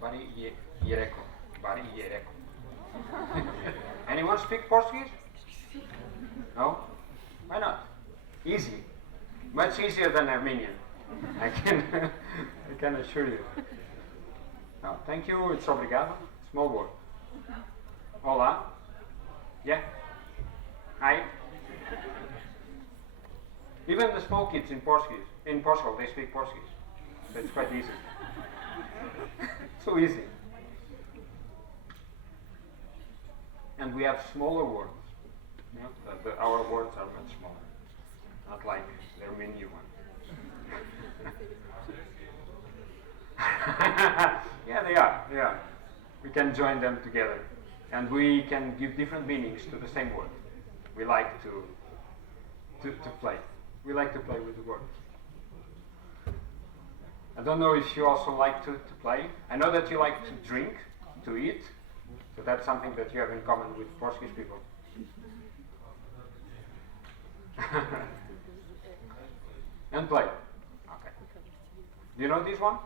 Yereco. Bari Yereco. Anyone speak Portuguese? No? Why not? Easy. Much easier than Armenian. I can assure you. No, thank you, it's obrigado. Small word. Olá. Yeah. Hi. Even the small kids in Portugal, they speak Portuguese. So it's quite easy. So easy. And we have smaller words. You know, our words are much smaller. Not like their menu one. Yeah, they are. Yeah. We can join them together. And we can give different meanings to the same word. We like to play. We like to play with the words. I don't know if you also like to play. I know that you like to drink, to eat. So that's something that you have in common with Portuguese people. And play. Okay. Do you know this one?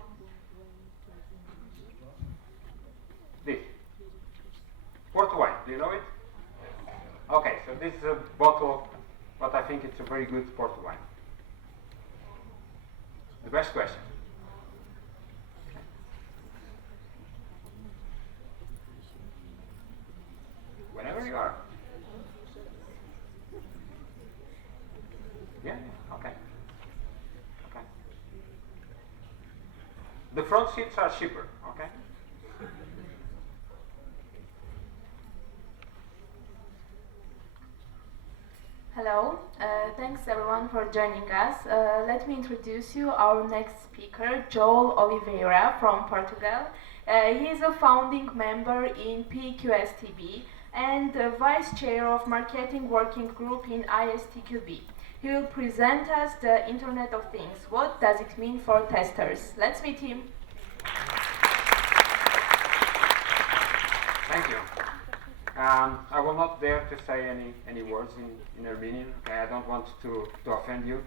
This. Porto wine. Do you know it? Okay, so this is a bottle, but I think it's a very good Porto wine. The best question. Whenever you are. Yeah? Okay. Okay. The front seats are cheaper, okay? Hello, thanks everyone for joining us. Let me introduce you our next speaker, Joel Oliveira from Portugal. He is a founding member in PQSTB and the Vice Chair of Marketing Working Group in ISTQB. He will present us the Internet of Things. What does it mean for testers? Let's meet him. Thank you. I will not dare to say any words in Armenian. Okay, I don't want to offend you,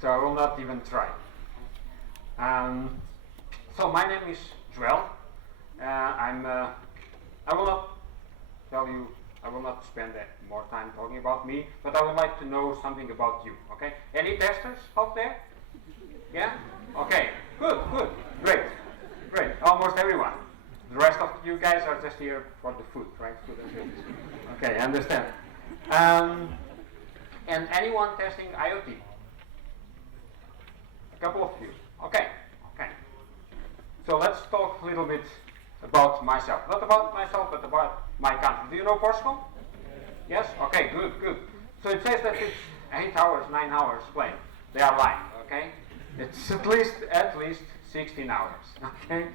so I will not even try. So my name is Joel. I will not tell you. I will not spend more time talking about me, but I would like to know something about you. Okay? Any testers out there? Yeah? Okay. Good. Great. Almost everyone. The rest of you guys are just here for the food, right? Food and drinks. Okay, I understand. And anyone testing IoT? A couple of you. Okay. So let's talk a little bit about myself. Not about myself, but about my country. Do you know Portugal? Yes? Okay, good. So it says that it's 8 hours, 9 hours plane. They are lying, okay? It's at least 16 hours, okay?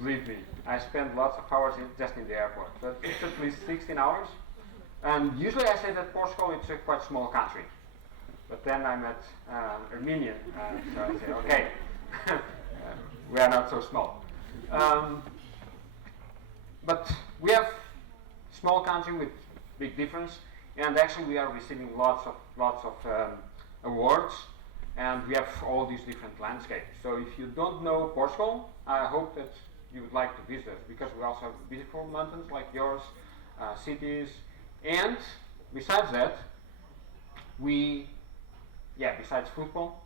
Believe me, I spend lots of hours just in the airport, but it's at least 16 hours. And usually I say that Portugal is a quite small country, but then I met Armenian, so I say, okay, we are not so small. But we have small country with big difference, and actually we are receiving lots of awards, and we have all these different landscapes. So if you don't know Portugal, I hope that you would like to visit us, because we also have beautiful mountains like yours, cities, and besides that, besides football,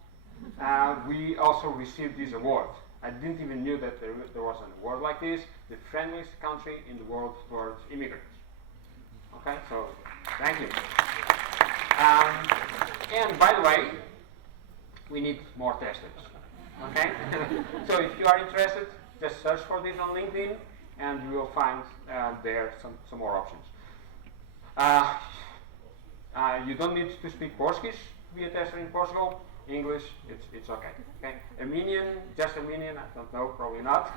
we also received this award. I didn't even knew that there was an award like this, the friendliest country in the world towards immigrants. Okay, so thank you. And by the way, we need more testers. Okay, so if you are interested, just search for this on LinkedIn, and you will find there some more options. You don't need to speak Portuguese to be a tester in Portugal. English, it's okay. Okay, just Armenian, I don't know, probably not,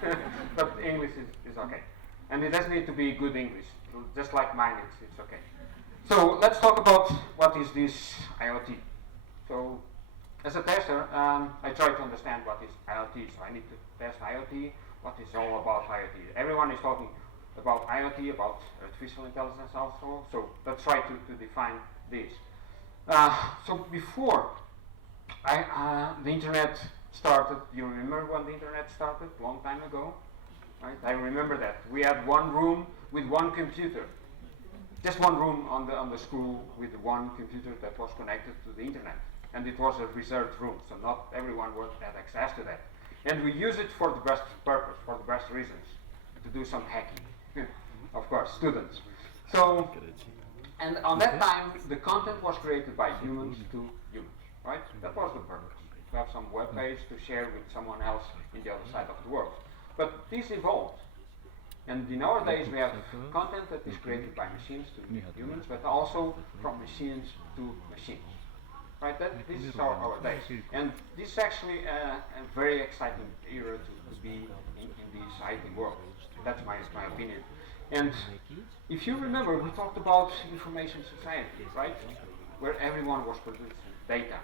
but English is okay. And it doesn't need to be good English, just like mine, it's okay. So let's talk about what is this IoT. So as a tester, I try to understand what is IoT. So I need to test IoT, what is all about IoT. Everyone is talking about IoT, about artificial intelligence also, so let's try to define this. So before the internet started, do you remember when the internet started? A long time ago. right? I remember that. We had one room with one computer. Just one room on the school with one computer that was connected to the internet. And it was a reserved room, so not everyone had access to that. And we use it for the best purpose, for the best reasons, to do some hacking. Of course, students. So, and on that time, the content was created by humans to humans, right? That was the purpose. To have some web page to share with someone else in the other side of the world. But this evolved. And in our days, we have content that is created by machines to humans, but also from machines to machines. Right? This is our days. And this is actually a very exciting era to be in this IT world. That's my opinion. And if you remember, we talked about information society, right? Where everyone was producing data,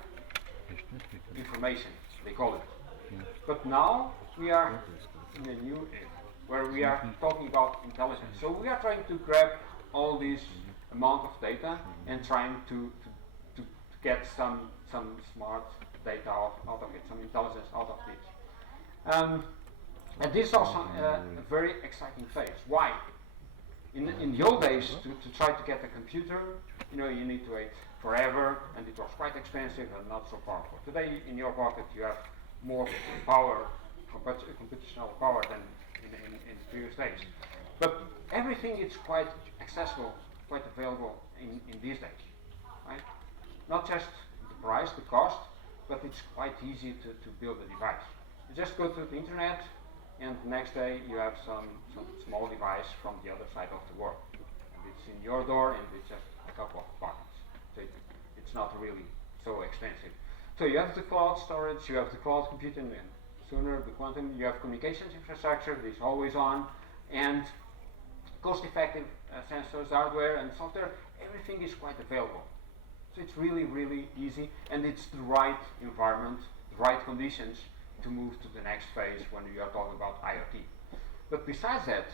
information, they call it. But now we are in a new era where we are talking about intelligence. So we are trying to grab all this amount of data and trying to get some smart data out of it, some intelligence out of this. And this is also a very exciting phase. Why? In the old days, to try to get a computer, you need to wait forever, and it was quite expensive and not so powerful. Today, in your pocket, you have more power, computational power than in previous days. But everything is quite accessible, quite available in these days, right? Not just the price, the cost, but it's quite easy to build a device. You just go to the internet, and the next day you have some small device from the other side of the world. And it's in your door, and it's just a couple of buttons. So it's not really so expensive. So you have the cloud storage, you have the cloud computing, and sooner the quantum, you have communications infrastructure, this always on, and cost-effective sensors, hardware, and software. Everything is quite available. So it's really, really easy, and it's the right environment, the right conditions to move to the next phase when we are talking about IoT. But besides that,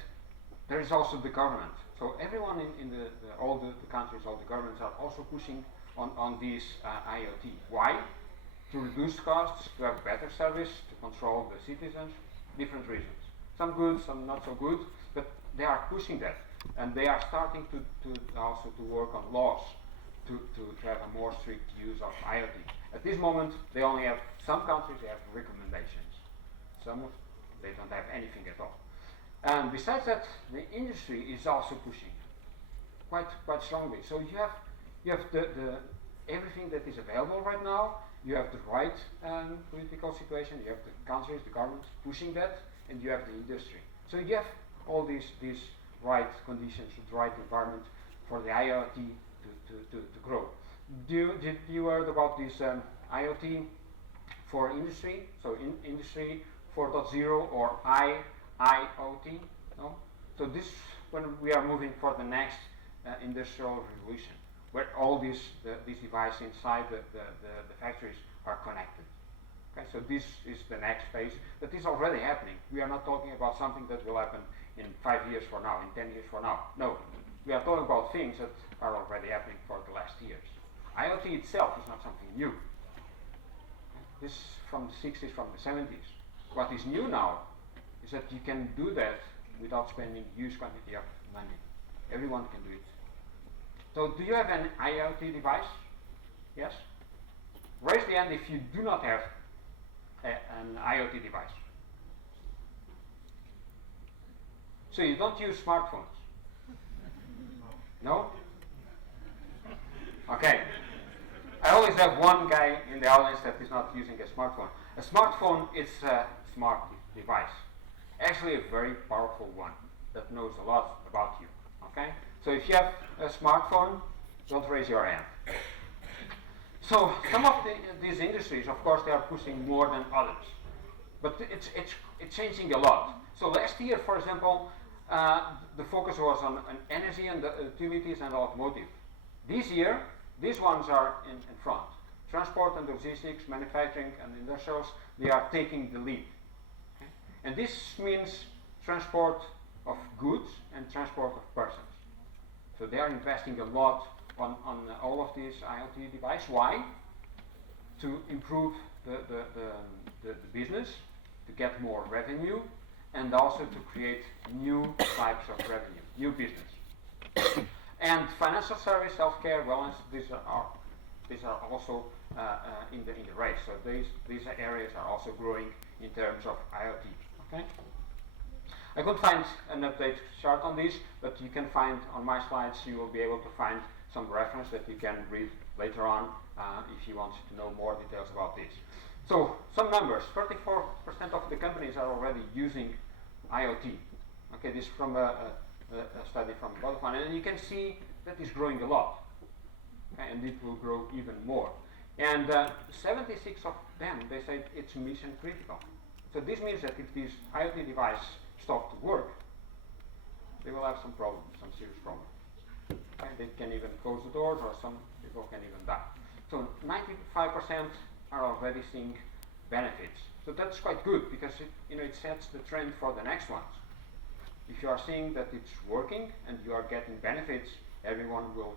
there is also the government. So everyone in all the countries, all the governments are also pushing on this IoT. Why? To reduce costs, to have better service, to control the citizens, different reasons. Some good, some not so good, but they are pushing that. And they are starting to also to work on laws to have a more strict use of IoT. At this moment, they only have, some countries they have recommendations. They don't have anything at all. And besides that, the industry is also pushing quite strongly. So you have the everything that is available right now. You have the right political situation, you have the countries, the governments pushing that, and you have the industry. So you have all these right conditions, the right environment for the IoT to grow. Did you heard about this IoT for industry? So industry 4.0 or IIoT? No? So this when we are moving for the next industrial revolution, where all these devices inside the factories are connected. Okay, so this is the next phase that is already happening. We are not talking about something that will happen in 5 years from now, in 10 years from now. No, we are talking about things that are already happening for the last years. IoT itself is not something new. This is from the 60s, from the 70s. What is new now is that you can do that without spending huge quantity of money. Everyone can do it. So do you have an IoT device? Yes? Raise the hand if you do not have an IoT device. So you don't use smartphones? No? Okay. I always have one guy in the audience that is not using a smartphone. A smartphone is a smart device. Actually a very powerful one that knows a lot about you. Okay? So if you have a smartphone, don't raise your hand. So some of these industries, of course, they are pushing more than others. But it's changing a lot. So last year, for example, the focus was on energy and the utilities and automotive. This year, these ones are in front. Transport and logistics, manufacturing and industrials, they are taking the lead. Okay? And this means transport of goods and transport of persons. So they are investing a lot on all of these IoT devices. Why? To improve the business, to get more revenue, and also to create new types of revenue, new business. And financial service, healthcare, wellness, these are also in the race. So these areas are also growing in terms of IoT. Okay. I couldn't find an update chart on this, but you can find on my slides. You will be able to find some reference that you can read later on if you want to know more details about this. So some numbers: 34% of the companies are already using IoT. Okay, this is from a study from Vodafone, and you can see that is growing a lot, okay, and it will grow even more. And 76 of them, they say it's mission critical. So this means that if this IoT device stops to work, they will have some problems, some serious problems. Okay, they can even close the doors, or some people can even die. So 95% are already seeing benefits. So that's quite good, because it sets the trend for the next ones. If you are seeing that it's working and you are getting benefits, everyone will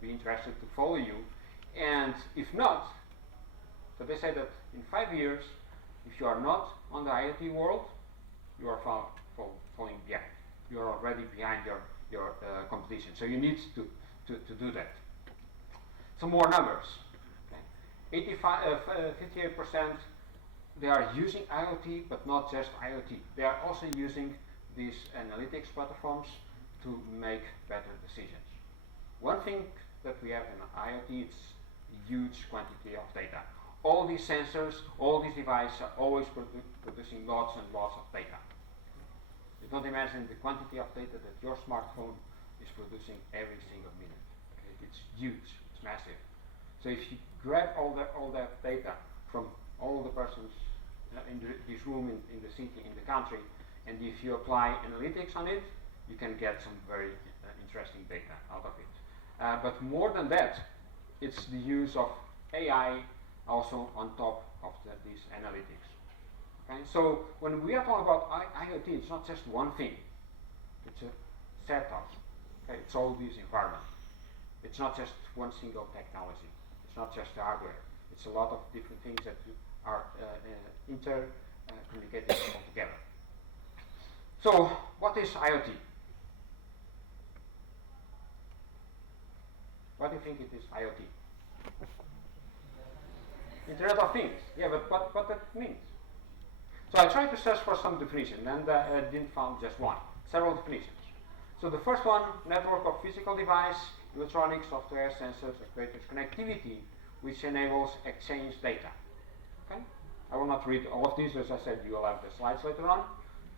be interested to follow you. And if not, so they say that in 5 years, if you are not on the IoT world, you are falling behind. You are already behind your competition. So you need to do that. Some more numbers. Okay. 58% they are using IoT, but not just IoT. They are also using these analytics platforms to make better decisions. One thing that we have in IoT is huge quantity of data. All these sensors, all these devices are always producing lots and lots of data. You don't imagine the quantity of data that your smartphone is producing every single minute. Okay? It's huge, it's massive. So if you grab all that data from all the persons in this room, in the city, in the country, and if you apply analytics on it, you can get some very interesting data out of it. But more than that, it's the use of AI also on top of these analytics. Okay? So when we are talking about IoT, it's not just one thing. It's a set of. Okay? It's all these environments. It's not just one single technology. It's not just hardware. It's a lot of different things that are communicated all together. So what is IoT? What do you think it is, IoT? Internet of Things. Yeah, but what that means? So I tried to search for some definition, and I didn't find just one. Several definitions. So the first one: network of physical device, electronic, software, sensors, actuators, connectivity, which enables exchange data. Okay? I will not read all of these. As I said, you will have the slides later on.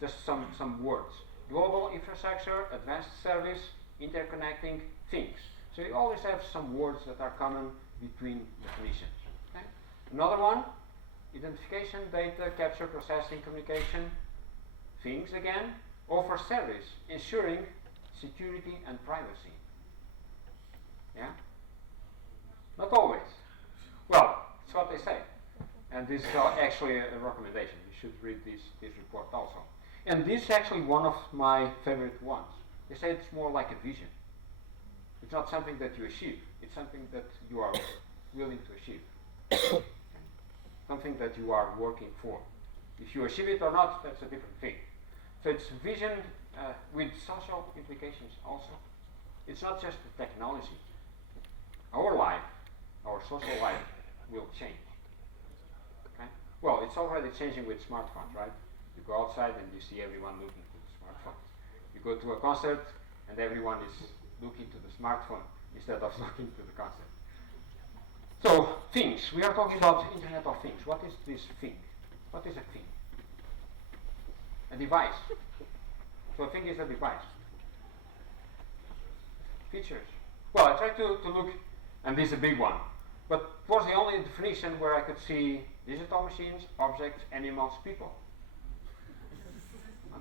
Just some words: global infrastructure, advanced service, interconnecting things. So you always have some words that are common between definitions. Okay? Another one: identification, data, capture, processing, communication, things again, offer service, ensuring security and privacy. Yeah? Not always. Well, that's what they say. And this is actually a recommendation. You should read this report also. And this is actually one of my favorite ones. They say it's more like a vision. It's not something that you achieve. It's something that you are willing to achieve. Okay? Something that you are working for. If you achieve it or not, that's a different thing. So it's vision with social implications also. It's not just the technology. Our life, our social life, will change. Okay? Well, it's already changing with smartphones, right? You go outside and you see everyone looking to the smartphone. You go to a concert and everyone is looking to the smartphone instead of looking to the concert. So, things. We are talking about Internet of Things. What is this thing? What is a thing? A device. So a thing is a device. Features. Well, I tried to look, and this is a big one, but it was the only definition where I could see digital machines, objects, animals, people.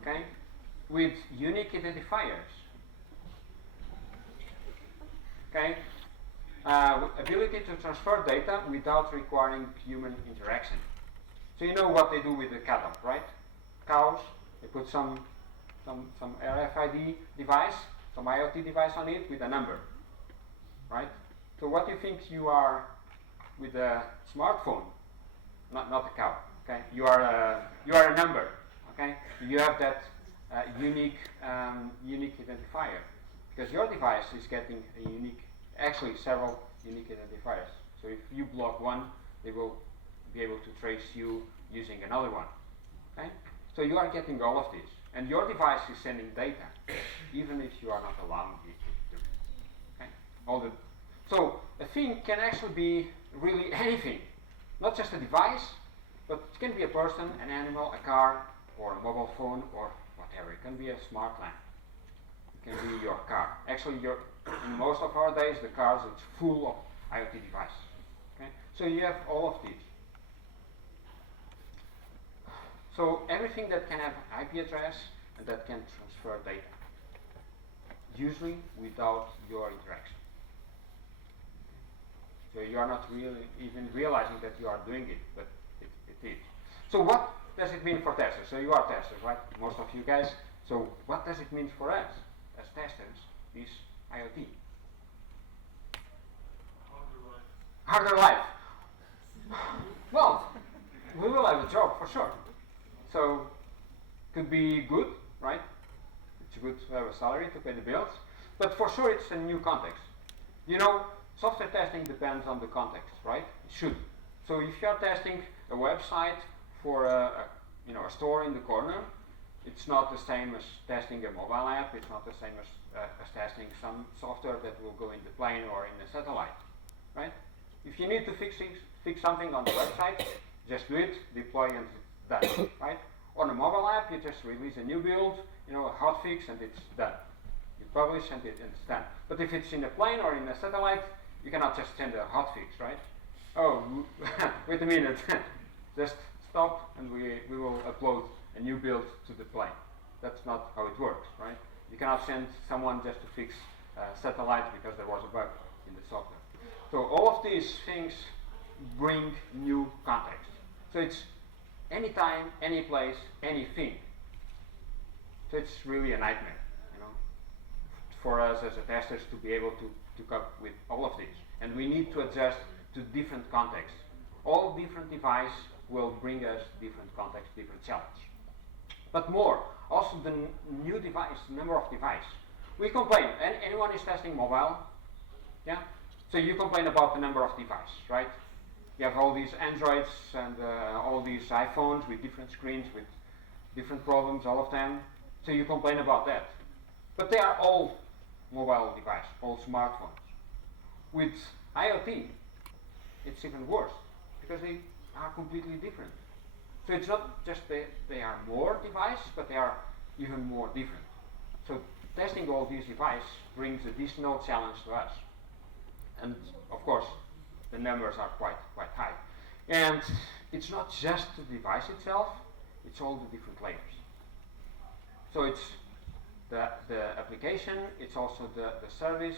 Okay? With unique identifiers. Okay? Ability to transfer data without requiring human interaction. So you know what they do with the cattle, right? Cows, they put some RFID device, some IoT device on it with a number, right? So what do you think you are with a smartphone? Not a cow, okay? You are a number, Okay, you have that unique identifier because your device is getting a unique, actually several unique identifiers. So if you block one, they will be able to trace you using another one. Okay, so you are getting all of this, and your device is sending data, even if you are not allowing it to. Okay, so a thing can actually be really anything, not just a device, but it can be a person, an animal, a car, or a mobile phone, or whatever. It can be a smart lamp. It can be your car. Actually, in most of our days, the cars, it's full of IoT devices. Okay? So you have all of these. So everything that can have an IP address and that can transfer data, usually without your interaction. So you are not really even realizing that you are doing it, but it is. So what does it mean for testers? So you are testers, right? Most of you guys. So what does it mean for us as testers, this IoT? Harder life. Well, we will have a job for sure. So could be good, right? It's good to have a salary to pay the bills, but for sure it's a new context. You know, software testing depends on the context, right? It should. So if you are testing a website for a store in the corner, it's not the same as testing a mobile app. It's not the same as testing some software that will go in the plane or in the satellite, right? If you need to fix something on the website, just do it, deploy, and it's done, right? On a mobile app, you just release a new build, a hotfix, and it's done. You publish and it's done. But if it's in a plane or in a satellite, you cannot just send a hotfix, right? Oh, wait a minute. Just stop and we will upload a new build to the plane. That's not how it works, right? You cannot send someone just to fix satellite because there was a bug in the software. So all of these things bring new context. So it's anytime, any place, anything. So it's really a nightmare, for us as a testers to be able to cope with all of these. And we need to adjust to different contexts. All different devices will bring us different contexts, different challenge. But more, also the new device, number of devices. We complain, and anyone is testing mobile, yeah? So you complain about the number of devices, right? You have all these Androids and all these iPhones with different screens, with different problems, all of them. So you complain about that. But they are all mobile devices, all smartphones. With IoT, it's even worse, because they are completely different. So it's not just they are more devices, but they are even more different. So testing all these devices brings additional challenge to us. And of course, the numbers are quite high. And it's not just the device itself, it's all the different layers. So it's the application, it's also the service,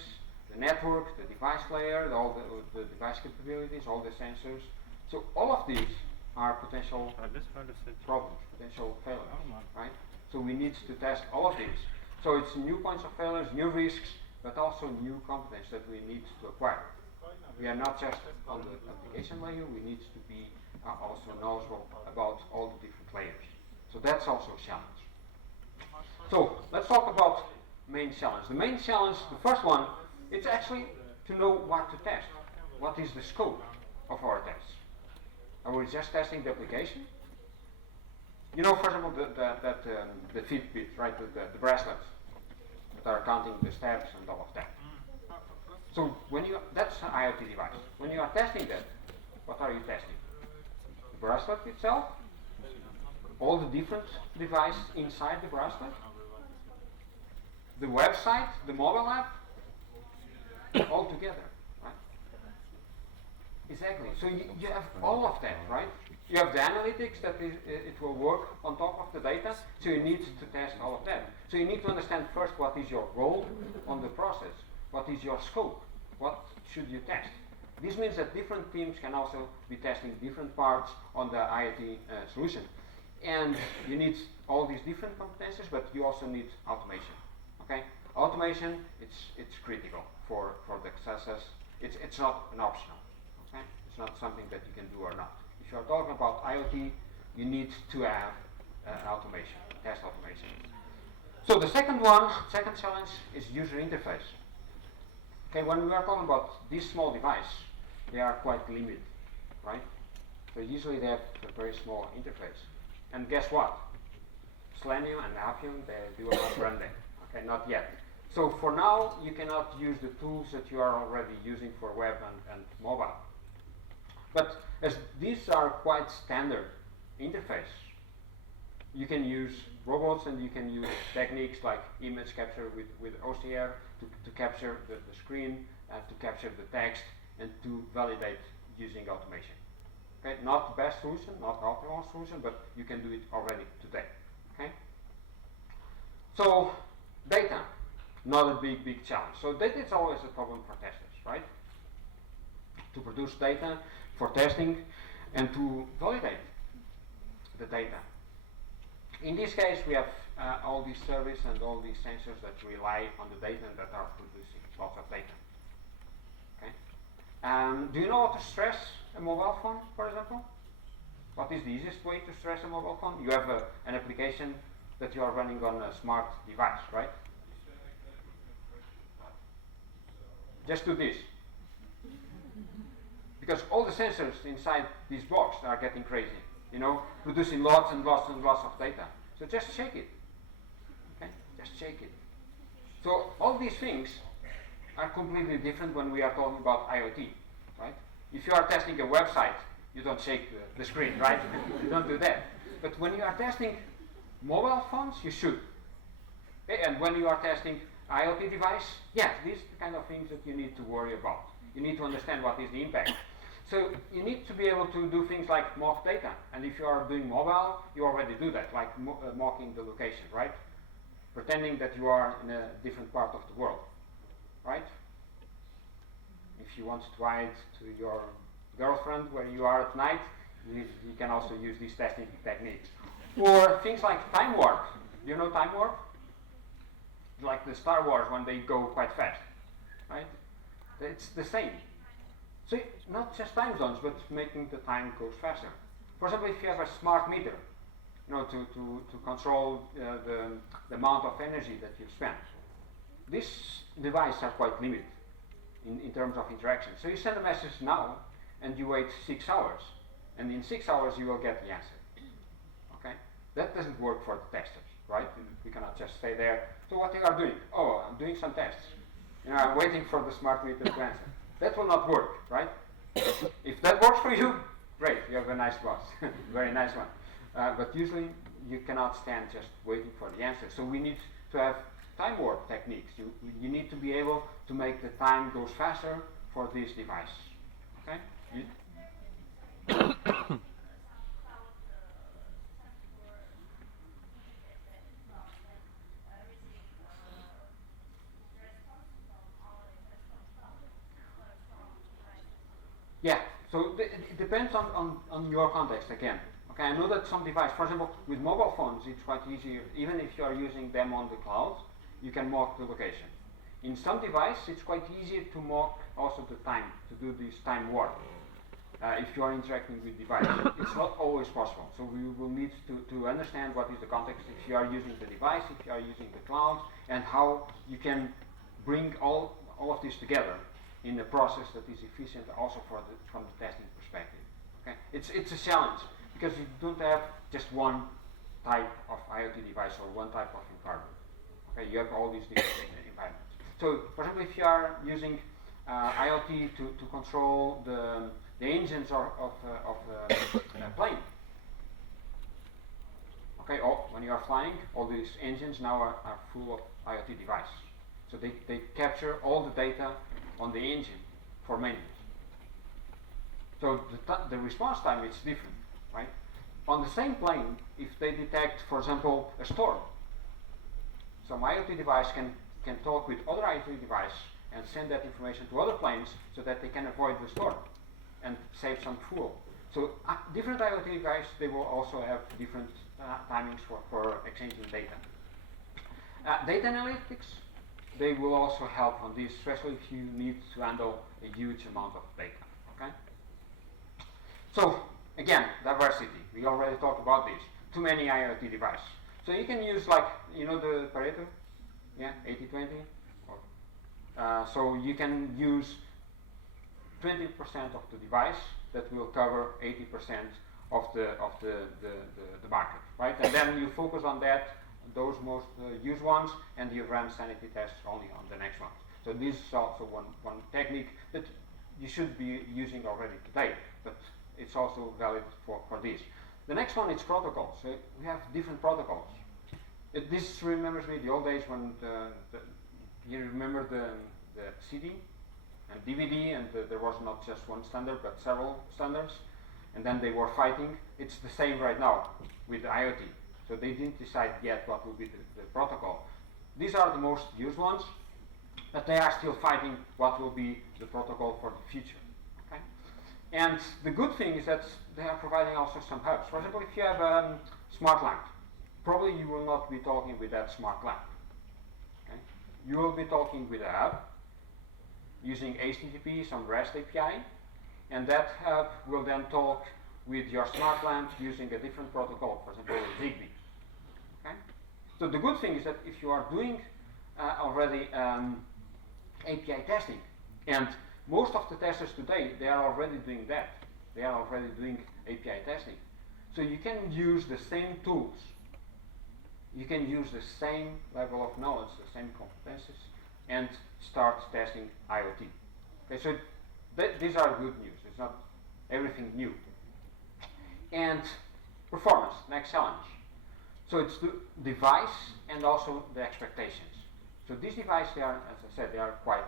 the network, the device layer, all the device capabilities, all the sensors. So all of these are potential problems, potential failures, right? So we need to test all of these. So it's new points of failures, new risks, but also new competence that we need to acquire. We are not just on the application layer, we need to be also knowledgeable about all the different layers. So that's also a challenge. So let's talk about main challenge. The main challenge, the first one, it's actually to know what to test. What is the scope of our tests? Are we just testing the application? For example, the Fitbit, right, the bracelets that are counting the steps and all of that. So that's an IoT device. When you are testing that, what are you testing? The bracelet itself? All the different devices inside the bracelet? The website, the mobile app? All together, right? Exactly. So you have all of that, right? You have the analytics that it will work on top of the data, so you need to test all of that. So you need to understand first what is your role on the process, what is your scope, what should you test. This means that different teams can also be testing different parts on the IoT solution. And you need all these different competences, but you also need automation. Okay? Automation, it's critical for the success. It's not an optional. Okay? It's not something that you can do or not. If you're talking about IoT, you need to have automation, test automation. So the second challenge is user interface. Okay, when we are talking about this small device, they are quite limited, right? So usually they have a very small interface. And guess what? Selenium and Appium, they will not run them. Okay, not yet. So for now, you cannot use the tools that you are already using for web and mobile. But as these are quite standard interface, you can use robots and you can use techniques like image capture with OCR to capture the screen, to capture the text, and to validate using automation. Okay, not the best solution, not the optimal solution, but you can do it already today. Okay. So data, not a big challenge. So data is always a problem for testers, right? To produce data for testing and to validate the data. In this case, we have all these services and all these sensors that rely on the data and that are producing lots of data. Okay. Do you know how to stress a mobile phone, for example? What is the easiest way to stress a mobile phone? You have an application that you are running on a smart device, right? Just do this. Because all the sensors inside this box are getting crazy, you know, producing lots and lots and lots of data. So just shake it. Okay? Just shake it. So all these things are completely different when we are talking about IoT, right? If you are testing a website, you don't shake the screen, right? You don't do that. But when you are testing mobile phones, you should. Okay? And when you are testing IoT device, yes, these are the kind of things that you need to worry about. You need to understand what is the impact. So you need to be able to do things like mock data. And if you are doing mobile, you already do that, like mocking the location, right? Pretending that you are in a different part of the world, right? If you want to write to your girlfriend where you are at night, you can also use these testing techniques. Or things like time warp. Do you know time warp? Like the Star Wars when they go quite fast, right? It's the same. So not just time zones, but making the time go faster. For example, if you have a smart meter, you know, to control the amount of energy that you spend. These devices are quite limited in terms of interaction. So you send a message now, and you wait 6 hours, and in 6 hours you will get the answer. Okay, that doesn't work for the testers, right? We cannot just stay there. So what they are doing? Oh, I'm doing some tests. You know, I'm waiting for the smart meter to answer. That will not work, right? If that works for you, great, you have a nice boss, very nice one. But usually you cannot stand just waiting for the answer. So we need to have time warp techniques. You need to be able to make the time goes faster for this device. Okay? Yeah, so it depends on your context again. Okay, I know that some devices, for example, with mobile phones, it's quite easy. Even if you are using them on the cloud, you can mock the location. In some devices, it's quite easier to mock also the time, to do this time warp. If you are interacting with devices, it's not always possible. So we will need to understand what is the context if you are using the device, if you are using the cloud, and how you can bring all of this together in a process that is efficient also from the testing perspective. Okay? It's a challenge because you don't have just one type of IoT device or one type of environment. Okay? You have all these different environments. So, for example, if you are using IoT to control the engines of a plane. Okay, when you are flying, all these engines now are full of IoT devices. So they capture all the data on the engine for maintenance. So the response time is different, right? On the same plane, if they detect, for example, a storm, some IoT device can talk with other IoT device and send that information to other planes so that they can avoid the storm and save some fuel. So different IoT devices, they will also have different timings for exchanging data. Data analytics, they will also help on this, especially if you need to handle a huge amount of data. Okay. So again, diversity. We already talked about this. too many IoT devices. So you can use like, you know the Pareto? Yeah, 80-20? So you can use 20% of the device that will cover 80% of the market, right? And then you focus on that, those most used ones, and you run sanity tests only on the next ones. So this is also one technique that you should be using already today, but it's also valid for this. The next one is protocols. So we have different protocols. This remembers me the old days when you remember the CD and DVD, and there was not just one standard but several standards, and then they were fighting. It's the same right now with IoT. So they didn't decide yet what will be the protocol. These are the most used ones, but they are still fighting what will be the protocol for the future. Okay? And the good thing is that they are providing also some hubs. For example, if you have a smart lamp, probably you will not be talking with that smart lamp. Okay? You will be talking with a hub using HTTP, some REST API, and that hub will then talk with your smart lamp using a different protocol, for example, Zigbee. Okay? So the good thing is that if you are doing already API testing, and most of the testers today, they are already doing that. They are already doing API testing. So you can use the same tools. You can use the same level of knowledge, the same competences, and start testing IoT. Okay, so these are good news. It's not everything new. And performance, next challenge. So it's the device and also the expectations. So these devices, they are, as I said, they are quite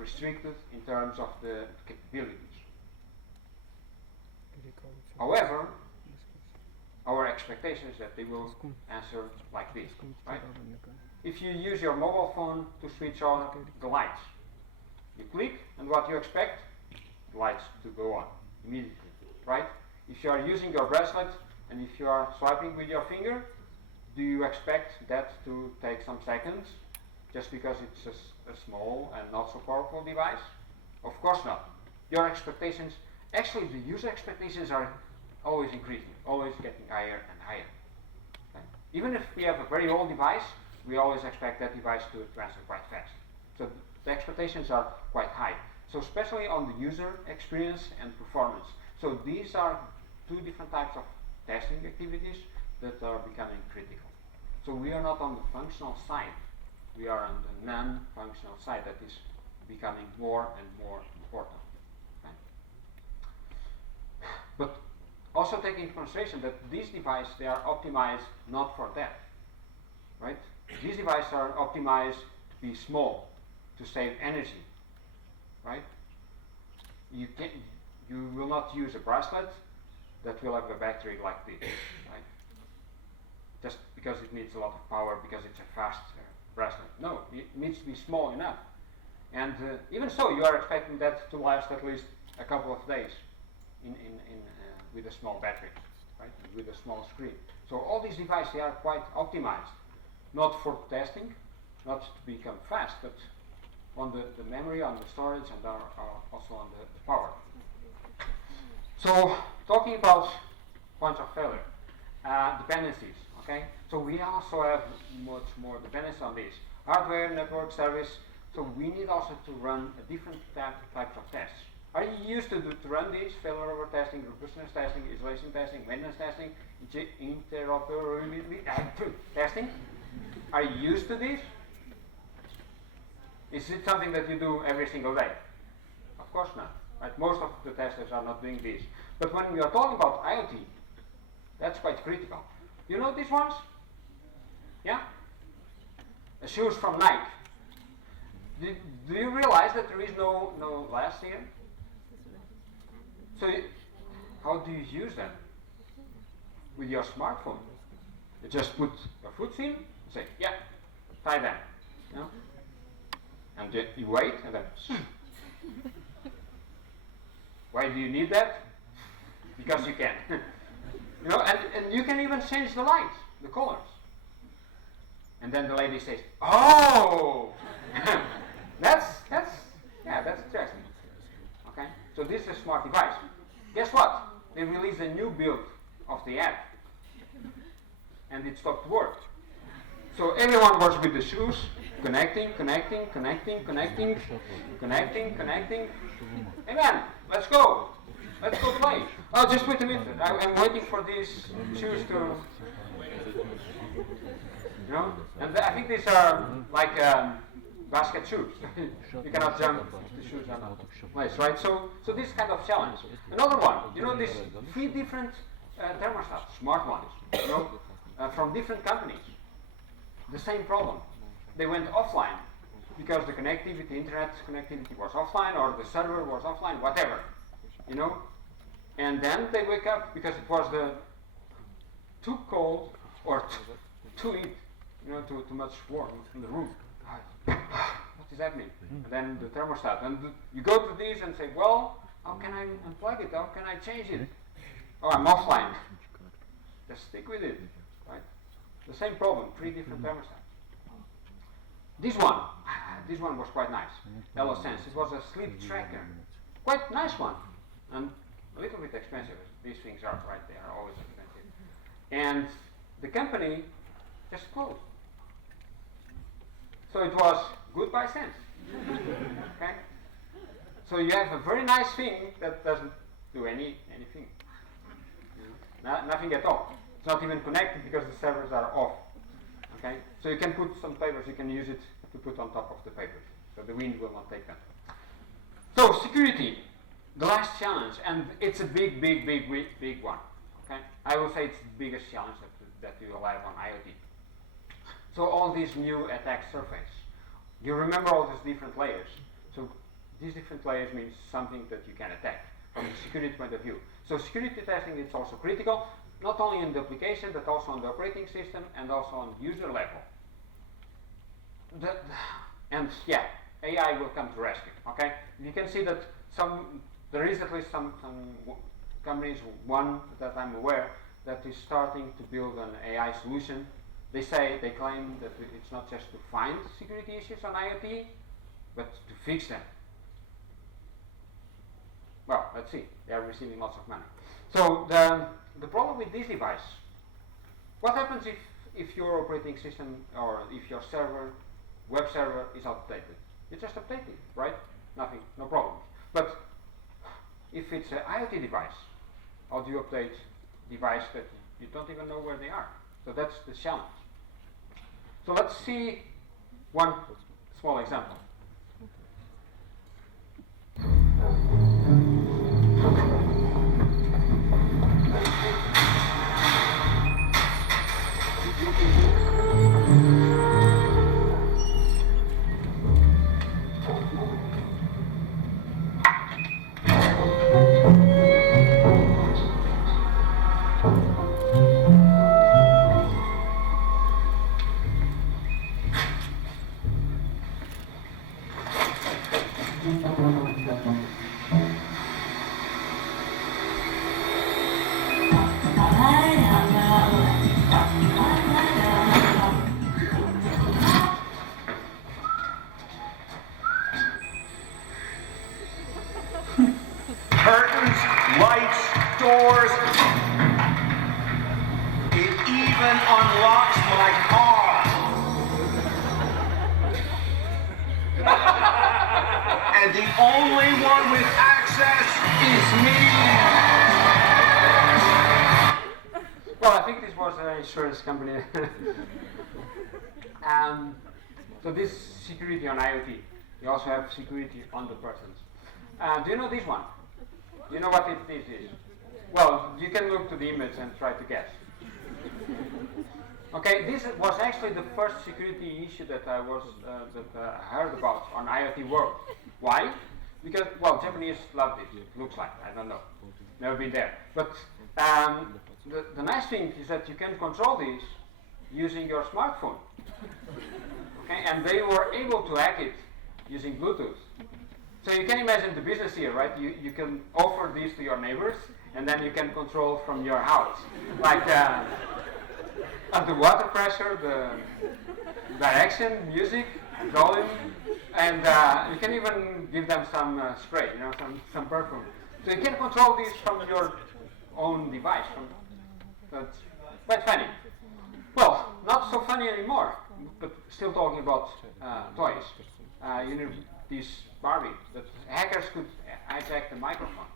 restricted in terms of the capabilities. However, our expectation is that they will answer like this, right? If you use your mobile phone to switch on the lights, you click, and what you expect? The lights to go on immediately, right? If you are using your bracelet, and if you are swiping with your finger, do you expect that to take some seconds, just because it's a small and not so powerful device? Of course not. Your expectations, actually the user expectations are always increasing, always getting higher and higher. Okay? Even if we have a very old device, we always expect that device to answer quite fast. So the expectations are quite high. So especially on the user experience and performance. So these are two different types of testing activities that are becoming critical. So we are not on the functional side, we are on the non-functional side that is becoming more and more important. Okay? But also take into consideration that these devices, they are optimized not for that, right? These devices are optimized to be small, to save energy, right? You will not use a bracelet that will have a battery like this, right? Just because it needs a lot of power, because it's a fast bracelet. No, it needs to be small enough. And even so, you are expecting that to last at least a couple of days with a small battery, right? With a small screen. So all these devices, they are quite optimized. Not for testing, not to become fast, but on the memory, on the storage, and also on the power. So, talking about points of failure, dependencies, okay? So we also have much more dependence on this. Hardware, network, service, so we need also to run a different types of tests. Are you used to run these? Failover testing, robustness testing, isolation testing, maintenance testing, interoperability testing? Are you used to this? Is it something that you do every single day? Of course not. Right? Most of the testers are not doing this. But when we are talking about IoT, that's quite critical. You know these ones? Yeah? The shoes from Nike. Do you realize that there is no glass here? So how do you use them? With your smartphone. You just put your foot in and say, yeah, tie them. You know? And you wait and then why do you need that? Because you can. You know, and you can even change the lights, the colors. And then the lady says, oh, that's interesting. Okay, so this is a smart device. Guess what? They released a new build of the app, and it stopped work. So everyone was with the shoes, connecting. Hey man, let's go play. Oh, just wait a minute. I'm waiting for these shoes to, And I think these are like basket shoes. You cannot jump if the shoes are not nice, right? So this kind of challenge. Another one, these 3 different thermostats, smart ones, from different companies. The same problem. They went offline because the connectivity, internet connectivity was offline, or the server was offline, whatever, And then they wake up because it was too cold or too heat, too much warm in the room. What is happening? And then the thermostat. And you go to these and say, well, how can I unplug it? How can I change it? Oh, I'm offline. Just stick with it, right? The same problem, 3 different thermostats. This one was quite nice. LSense. It was a sleep tracker. Quite nice one. And a little bit expensive. These things are, right? They are always expensive. And the company just closed. So it was goodbye sense. Okay? So you have a very nice thing that doesn't do anything. Nothing at all. It's not even connected because the servers are off. Okay? So you can put some papers, you can use it to put on top of the papers. So the wind will not take them. So security, the last challenge, and it's a big one. Okay? I will say it's the biggest challenge that you will have on IoT. So all these new attack surface. You remember all these different layers. So these different layers means something that you can attack from a security point of view. So security testing is also critical, not only in the application, but also on the operating system and also on user level. AI will come to rescue. Okay, you can see that there is at least some companies, one that I'm aware, that is starting to build an AI solution. They claim that it's not just to find security issues on IoT, but to fix them. Well, let's see. They are receiving lots of money. So the problem with this device, what happens if your operating system or if your web server is outdated? You just update it, right? Nothing, no problems. But if it's an IoT device, how do you update device that you don't even know where they are? So that's the challenge. So let's see one small example. Curtains, lights, doors. It even unlocks my car. And the only one with access is me. Well, I think this was an insurance company. So this security on IoT. You also have security on the persons. Do you know this one? You know what this is? Well, you can look to the image and try to guess. Okay, this was actually the first security issue that I heard about on IoT world. Why? Because, well, Japanese love it. It looks like, I don't know. Never been there. But the nice thing is that you can control this using your smartphone. Okay, and they were able to hack it using Bluetooth. So you can imagine the business here, right? You can offer these to your neighbors, and then you can control from your house. Like the water pressure, the direction, music, volume, and you can even give them some spray, some perfume. So you can control this from your own device, That's quite funny. Well, not so funny anymore, but still talking about toys. You know, this Barbie, that hackers could hijack the microphone.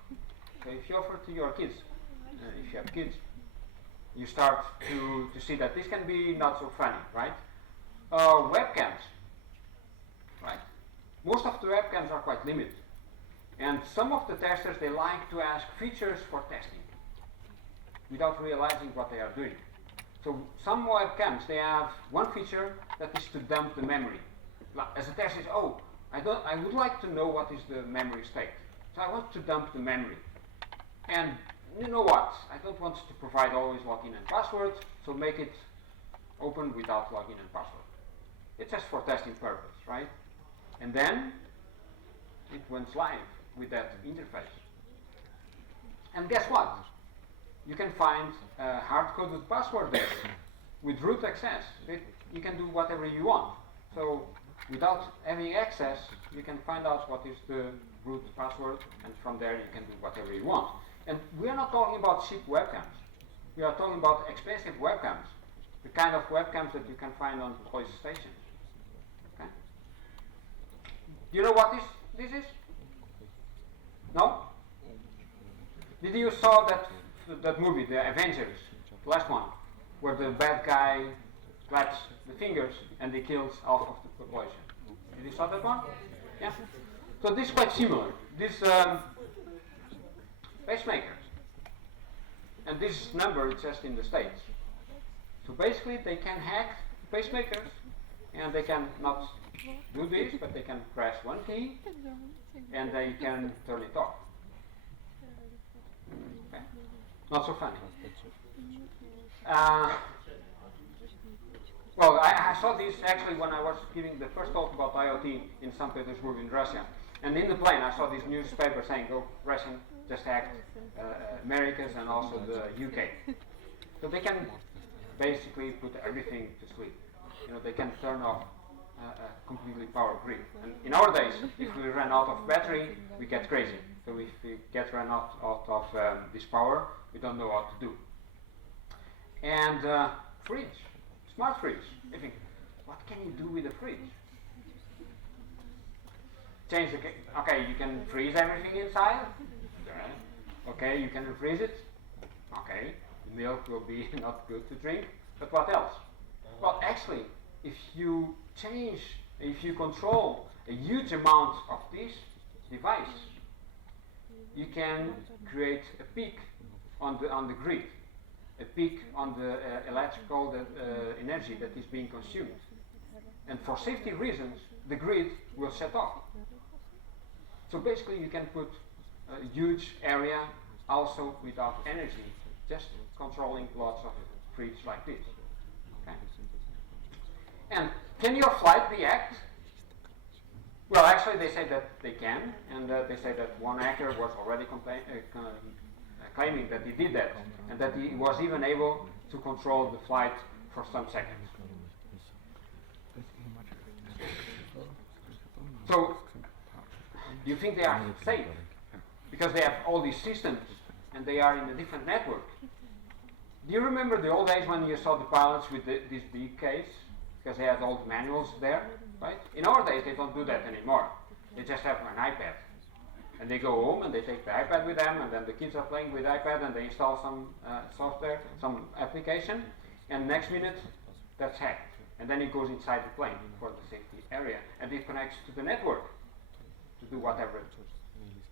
So if you offer to your kids, if you have kids, you start to see that this can be not so funny, right? Webcams, right? Most of the webcams are quite limited. And some of the testers, they like to ask features for testing without realizing what they are doing. So some webcams, they have one feature that is to dump the memory. As a tester, I would like to know what is the memory state. So I want to dump the memory. And you know what? I don't want to provide always login and password, so make it open without login and password. It's just for testing purpose, right? And then it went live with that interface. And guess what? You can find a hard-coded password there with root access. You can do whatever you want. So without having access, you can find out what is the root password, and from there you can do whatever you want. And we are not talking about cheap webcams. We are talking about expensive webcams, the kind of webcams that you can find on police stations. Okay? Do you know what this is? No? Did you saw that movie, The Avengers, the last one, where the bad guy claps the fingers and he kills half of the population? Did you saw that one? Yeah. So this is quite similar. This pacemakers, and this number is just in the States. So basically, they can hack pacemakers, and they can not do this, but they can press one key, and they can turn it off. Okay. Not so funny. Well, I saw this actually when I was giving the first talk about IoT in St. Petersburg in Russia. And in the plane I saw this newspaper saying, Russian just hacked Americas and also the UK. So they can basically put everything to sleep. You know, they can turn off a completely power grid. And in our days, if we run out of battery, we get crazy. So if we get run out of this power, we don't know what to do. And fridge, smart fridge. You think, what can you do with a fridge? Change the, okay, you can freeze everything inside. Okay, you can freeze it. Okay, the milk will be not good to drink. But what else? Well, actually, if you control a huge amount of this device, you can create a peak on the grid, a peak on the electrical energy that is being consumed. And for safety reasons, the grid will shut off. So basically, you can put a huge area also without energy, just controlling lots of fridge like this. Okay? And can your flight be hacked? Well, actually, they say that they can, and they say that one hacker was already claiming that he did that, and that he was even able to control the flight for some seconds. So, do you think they are safe? Because they have all these systems, and they are in a different network. Do you remember the old days when you saw the pilots with this big case? Because they had all the manuals there, right? In our days, they don't do that anymore. They just have an iPad. And they go home and they take the iPad with them, and then the kids are playing with iPad and they install some software, some application, and next minute, that's hacked. And then it goes inside the plane for the safety area, and it connects to the network to do whatever,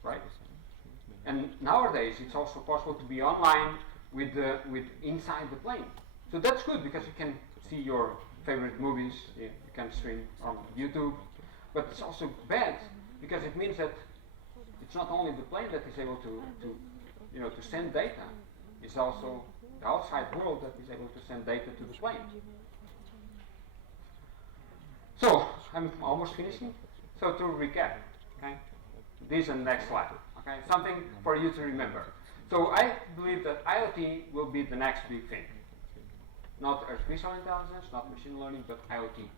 right? And nowadays, it's also possible to be online with inside the plane. So that's good because you can see your favorite movies, you can stream on YouTube, but it's also bad because it means that it's not only the plane that is able to send data, it's also the outside world that is able to send data to the plane. So, I'm almost finishing. So to recap, okay, this and next slide, okay, something for you to remember. So I believe that IoT will be the next big thing. Not artificial intelligence, not machine learning, but IoT.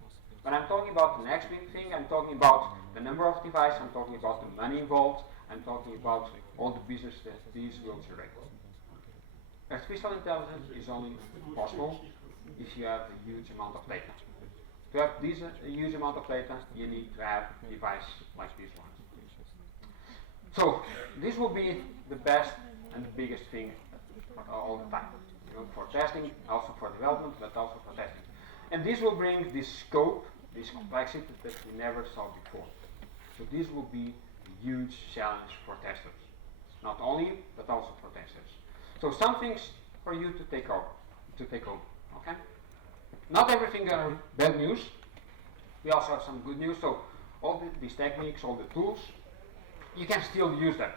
When I'm talking about the next big thing, I'm talking about the number of devices, I'm talking about the money involved, I'm talking about all the business that these will generate. artificial intelligence is only possible if you have a huge amount of data. To have this huge amount of data, you need to have a device like this one. So this will be the best and the biggest thing all the time. For testing, also for development, but also for testing. And this will bring this scope, this complexity that we never saw before. So this will be a huge challenge for testers. Not only, but also for testers. So some things for you to take home. Okay? Not everything are bad news. We also have some good news. So all these techniques, all the tools, you can still use them.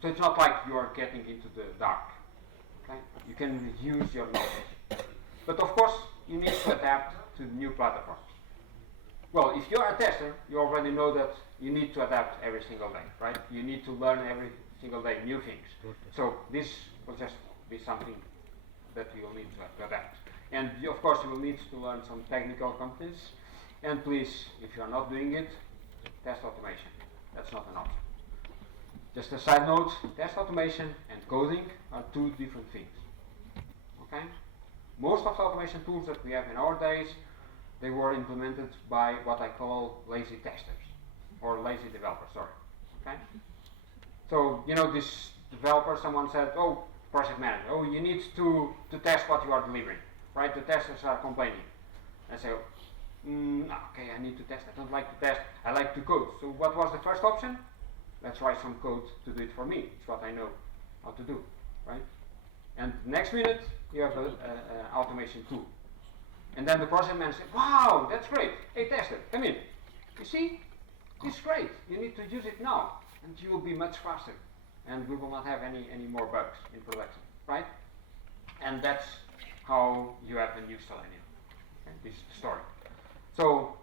So it's not like you are getting into the dark. Okay? You can use your knowledge. But of course, you need to adapt to new platforms. Well, if you're a tester, you already know that you need to adapt every single day, right? You need to learn every single day new things. So this will just be something that you will need to adapt. And of course, you will need to learn some technical competence. And please, if you are not doing it, test automation. That's not an option. Just a side note, test automation and coding are two different things. Okay? Most of the automation tools that we have in our days, they were implemented by what I call lazy testers, or lazy developers, sorry. Okay? So, this developer, someone said, oh, project manager, oh, you need to test what you are delivering, right? The testers are complaining. I say, okay, I need to test. I don't like to test. I like to code. So what was the first option? Let's write some code to do it for me. It's what I know how to do, right? And next minute, you have an automation tool. And then the project manager said, wow, that's great. Hey, tester, come in. You see, it's great. You need to use it now. And you will be much faster. And we will not have any more bugs in production, right? And that's how you have the new Selenium. Okay? This is the story. So,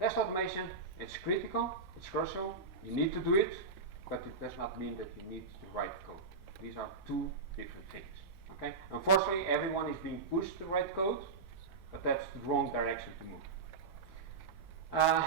test automation, it's critical, it's crucial. You need to do it, but it does not mean that you need to write code. These are two different things. Okay? Unfortunately, everyone is being pushed to write code, but that's the wrong direction to move.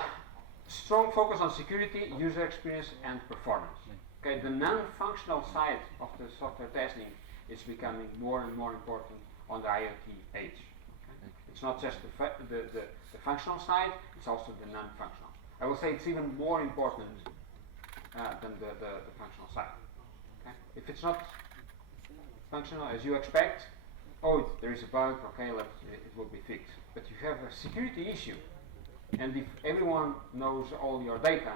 Strong focus on security, user experience, and performance. Okay, the non-functional side of the software testing is becoming more and more important on the IoT age. Okay? It's not just the functional side, it's also the non-functional. I will say it's even more important than the functional side. Okay? If it's not functional as you expect, oh, there is a bug, okay, it will be fixed. But you have a security issue, and if everyone knows all your data,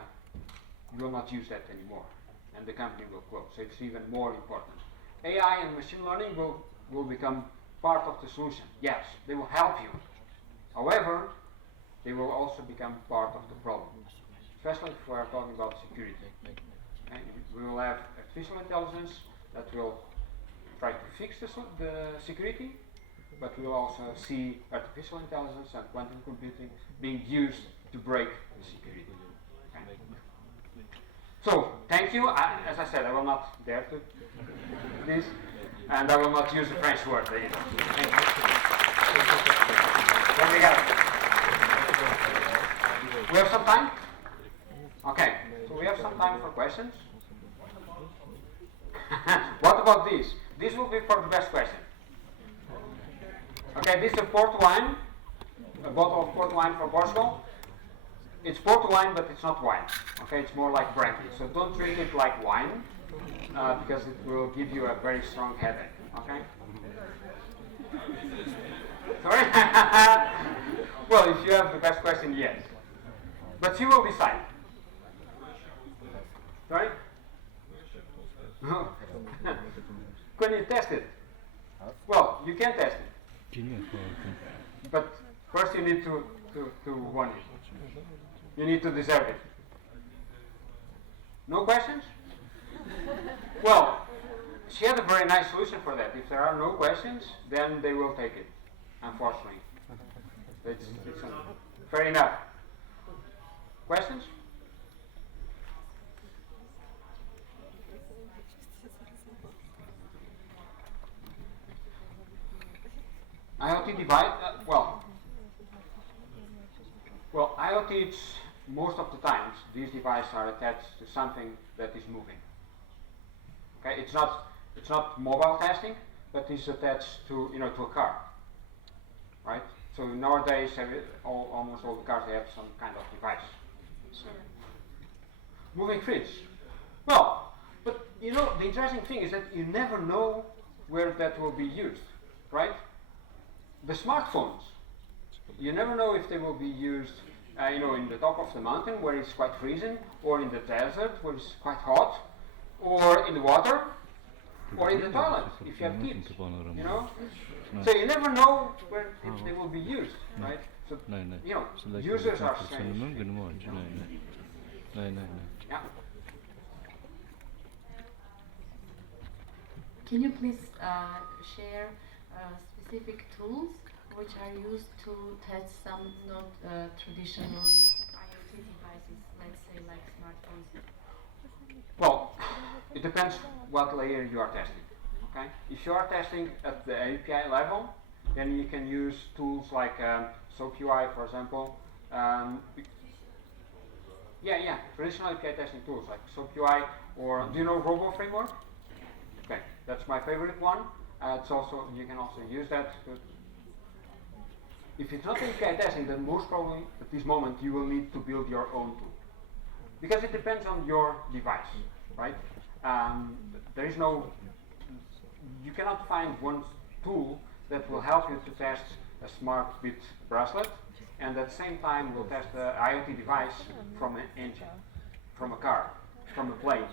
you will not use that anymore, and the company will close. So it's even more important. AI and machine learning will become part of the solution. Yes, they will help you. However, they will also become part of the problem, especially if we are talking about security. Okay? We will have artificial intelligence that will try to fix the security, but we will also see artificial intelligence and quantum computing being used to break the security. Okay? So, thank you. As I said, I will not dare to this, and I will not use the French word either. Thank you. There we go. We have some time? Okay, so we have some time for questions. What about this? This will be for the best question. Okay, this is a port wine, a bottle of port wine from Portugal. It's port wine, but it's not wine. Okay, it's more like brandy. So don't drink it like wine, because it will give you a very strong headache. Okay? Sorry? Well, if you have the best question, yes. But you will decide. Sorry? Can you test it? Well, you can test it. But first you need to want it. You need to deserve it. No questions? Well, she had a very nice solution for that. If there are no questions, then they will take it. Unfortunately. It's fair enough. Questions? IoT device, well, IoT, it's, most of the times, these devices are attached to something that is moving. Okay, it's not mobile testing, but is attached to to a car, right? So nowadays, almost all the cars have some kind of device. Sure. Moving fridge. Well, but the interesting thing is that you never know where that will be used, right? The smartphones, you never know if they will be used, in the top of the mountain where it's quite freezing, or in the desert where it's quite hot, or in the water, or in the toilet if you have kids, So you never know where they will be used, right? So, users are strange. Yeah. Can you please share specific tools which are used to test some not traditional IoT devices, let's say like smartphones? Well, it depends what layer you are testing. Okay? If you are testing at the API level, then you can use tools like SoapUI, for example. Traditional API testing tools like SoapUI, or do you know Robo Framework? Okay, that's my favorite one. It's also, you can also use that. If it's not API testing, then most probably at this moment you will need to build your own tool, because it depends on your device, right? There is no, you cannot find one tool that will help you to test a smart bit bracelet, and at the same time will test the IoT device from an engine, from a car, from a plane,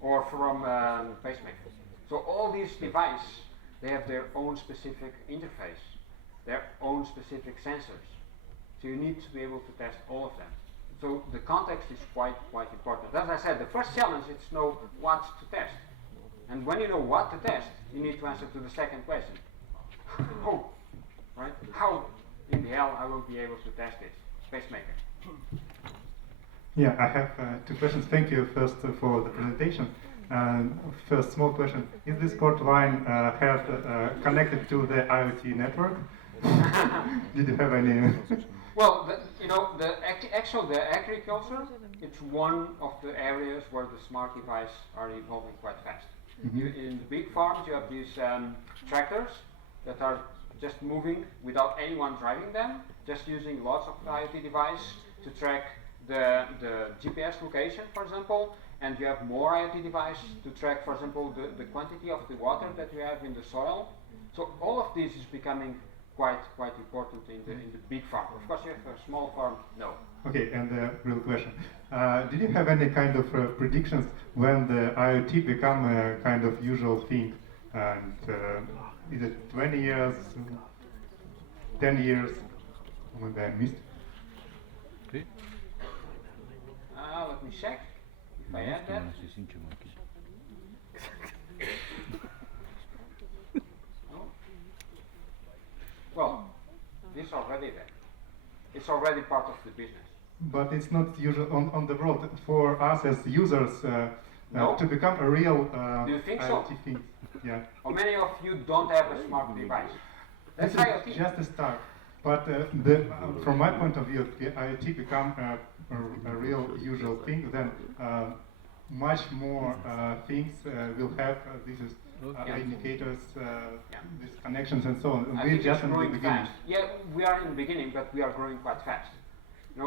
or from a pacemaker. So all these devices, they have their own specific interface, their own specific sensors. So you need to be able to test all of them. So the context is quite important. As I said, the first challenge is to know what to test. And when you know what to test, you need to answer to the second question. How? Right? How in the hell I will be able to test this pacemaker? Yeah, I have two questions. Thank you first for the presentation. First, small question: is this port line connected to the IoT network? Did you have any? Well, the agriculture, it's one of the areas where the smart devices are evolving quite fast. Mm-hmm. In the big farms, you have these tractors that are just moving without anyone driving them, just using lots of IoT device to track the GPS location, for example, and you have more IoT device to track, for example, the quantity of the water that you have in the soil. So all of this is becoming quite important in the big farm. Of course, you have a small farm, no. Okay, and the real question: did you have any kind of predictions when the IoT become a kind of usual thing? And is it 20 years, 10 years? Maybe I missed. Let me check if I add that. No? Well, this already there. It's already part of the business. But it's not usual on the road for us as users No? to become a real Do you think IoT so? thing. Yeah. How many of you don't have a smart device? That's This is IoT. just a start. But from my point of view, the IoT become a real usual thing. Then much more things will have these indicators, these connections, and so on. I We're think just it's in the growing beginning. fast. Yeah, we are in the beginning, but we are growing quite fast.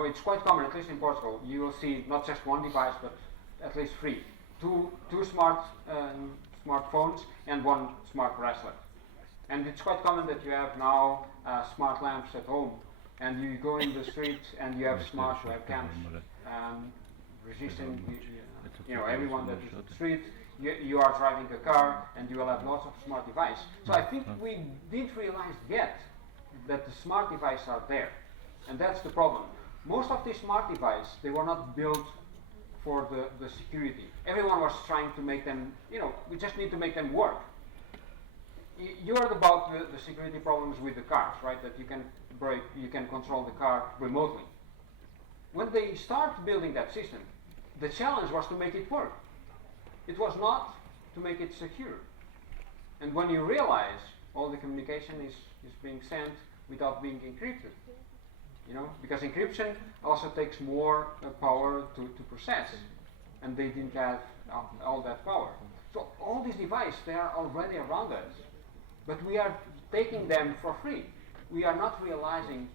It's quite common, at least in Portugal. You will see not just one device, but at least three. Two smartphones and one smart bracelet. And it's quite common that you have now smart lamps at home, and you go in the street and you have smart webcams resisting everyone that is on the street. You are driving a car and you will have lots of smart devices. So I think we didn't realize yet that the smart devices are there, and that's the problem. Most of these smart devices, they were not built for the security. Everyone was trying to make them, we just need to make them work. You heard about the security problems with the cars, right? That you can brake, you can control the car remotely. When they start building that system, the challenge was to make it work. It was not to make it secure. And when you realize all the communication is being sent without being encrypted, because encryption also takes more power to process, and they didn't have all that power. So all these devices, they are already around us. but we are taking them for free. We are not realizing.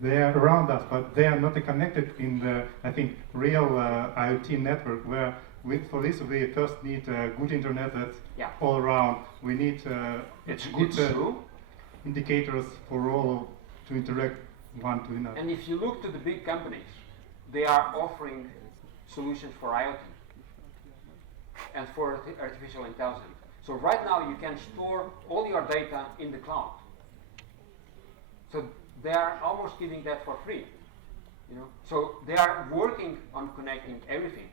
They are around us, but they are not connected in the, I think, real IoT network where for this we first need good internet that's all around. We need It's good true. indicators for all to interact one to another. And if you look to the big companies, they are offering solutions for IoT and for artificial intelligence. So right now you can store all your data in the cloud. So they are almost giving that for free, you know. So they are working on connecting everything.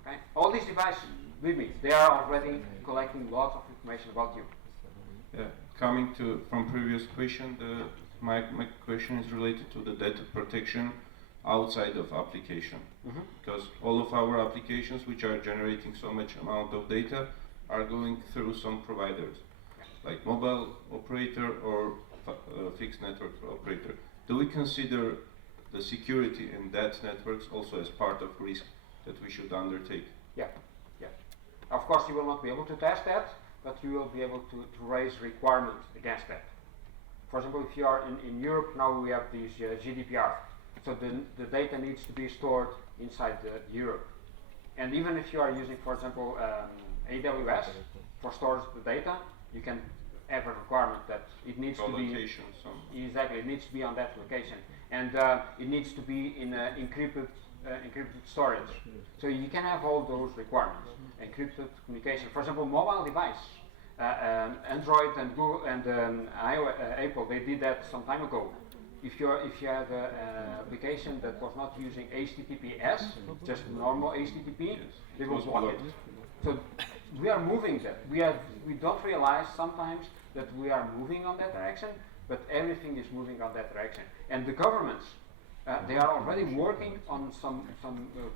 Okay, all these devices, believe me, they are already collecting lots of information about you. Yeah, coming from previous question, my question is related to the data protection outside of application, because all of our applications which are generating so much amount of data are going through some providers, like mobile operator or fixed network operator. Do we consider the security in that networks also as part of risk that we should undertake? Yeah. Of course, you will not be able to test that, but you will be able to raise requirements against that. For example, if you are in Europe now, we have these GDPR, so the data needs to be stored inside Europe. And even if you are using, for example, AWS for storage of the data, you can have a requirement that it needs to be exactly. It needs to be on that location, and it needs to be in encrypted storage. So you can have all those requirements. Encrypted communication. For example, mobile device, Android and Google and Apple, they did that some time ago. If you have an application that was not using HTTPS, just normal HTTP, they will block it. So we are moving that. We don't realize sometimes that we are moving on that direction, but everything is moving on that direction. And the governments, they are already working on some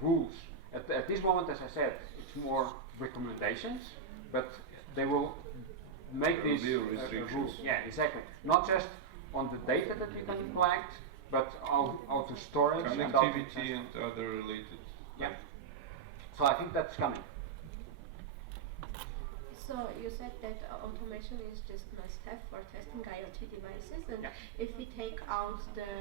rules. At this moment, as I said, it's more recommendations, but they will make these rules. Yeah, exactly. Not just on the data that you can collect, but how to store it. Connectivity and other related. Yeah. So I think that's coming. So you said that automation is just must-have for testing IoT devices, and if we take out the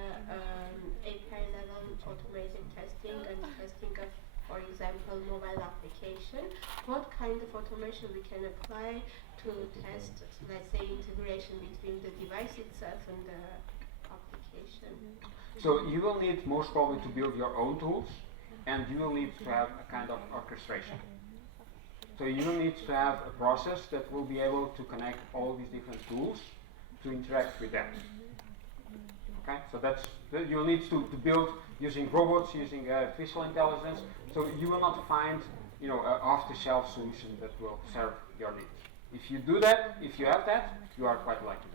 API level automated testing and testing of, for example, mobile application, what kind of automation we can apply to test, let's say, integration between the device itself and the application? So you will need most probably to build your own tools, and you will need to have a kind of orchestration. So you will need to have a process that will be able to connect all these different tools to interact with them. Okay, so you'll need to build using robots, using artificial intelligence. So you will not find, an off-the-shelf solution that will serve your needs. If you do that, if you have that, you are quite lucky.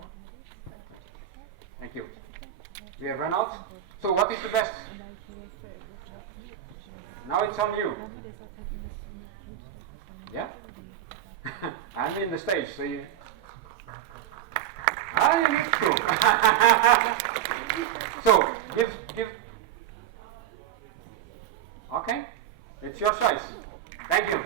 Thank you. We have run out. So what is the best? Now it's on you. Yeah? I'm in the stage, so you... I need to. So, give... Okay? It's your choice. Thank you.